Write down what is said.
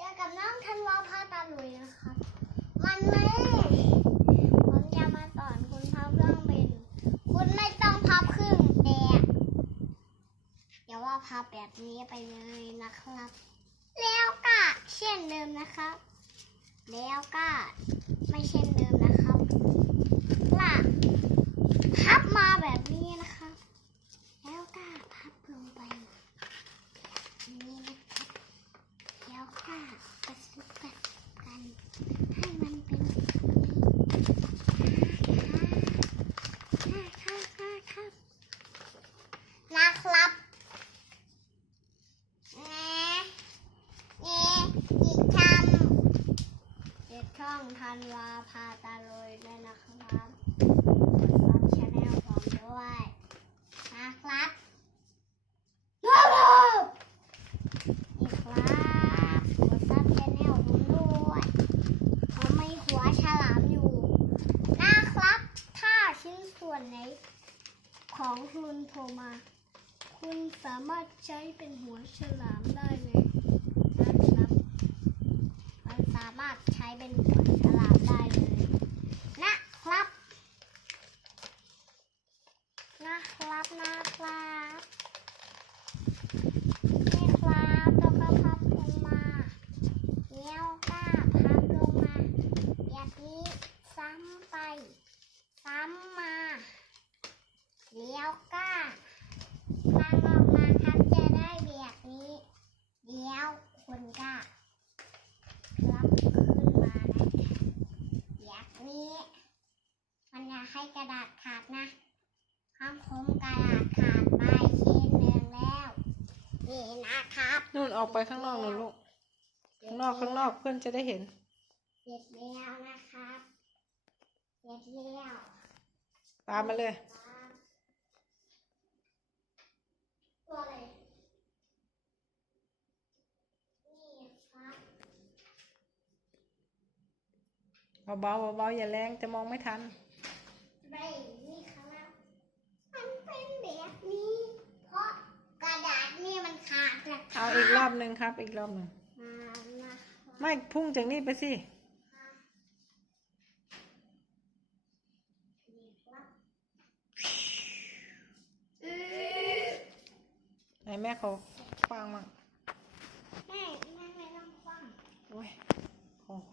เจอกับน้องธันวาพาตาลุยนะครับ วันนี้ผมจะมาสอนคุณพับเรื่องเป็น คุณไม่ต้องพับครึ่งแต่อย่าว่าพับแบบนี้ไปเลยนะครับ แล้วก็เช่นเดิมนะครับ แล้วก็ไม่เช่นเดิมนะครับล่ะพับมาแบบนี้นะครับ แล้วก็พับลงไปแบบนี้นะครับ แล้วก็กระซุกกันกัน ให้มันเป็นแบบนี้ค่ะค่ะค่ะนะครับแนะเน่ อีกคำเด็ดช่องทันวาพาตาโรยด้วยนะครับกดซับชาแนลผมด้วยนะครับว้าวอีกครับกดซับชาแนลผมด้วยเขาไม่หัวฉลามอยู่นะครับ ถ้าชิ้นส่วนไหนของคุณโทรมา คุณสามารถใช้เป็นหัวฉลามได้เลยามารถใช้เป็นหัวฉลามได้เลยนะครับ นะครับนะครับนี่ครับแล้วก็พับลงมาเนี้ยวก็พับลงมาแบบนี้ซ้ำไป ซ้ำมาเลี้ยวก็วางออกมาครับจะได้แบบนี้เดี๋ยวคุณก็ รับขึ้นมานะคะแบบนี้มันอยากให้กระดาษขาดนะห้ามคมกระดาษขาดไปชิ้นหนึ่งแล้ว นี่นะครับนู่นออกไปข้างนอกนู่นลูก ข้างนอกข้างนอกเพื่อนจะได้เห็นเสร็จแล้วนะครับเสร็จแล้วตามมาเลยตัว เบาๆเบาๆอย่าแรงจะมองไม่ทันไม่นี่ครับมันเป็นแบบนี้ เพราะกระดาษนี่มันขาดนะเอาอีกรอบหนึ่งครับ อีกรอบหนึ่งไม่พุ่งจากนี่ไปสิไหนแม่เขาฟังมั้งแม่แม่ไม่ต้องฟังโอ้ย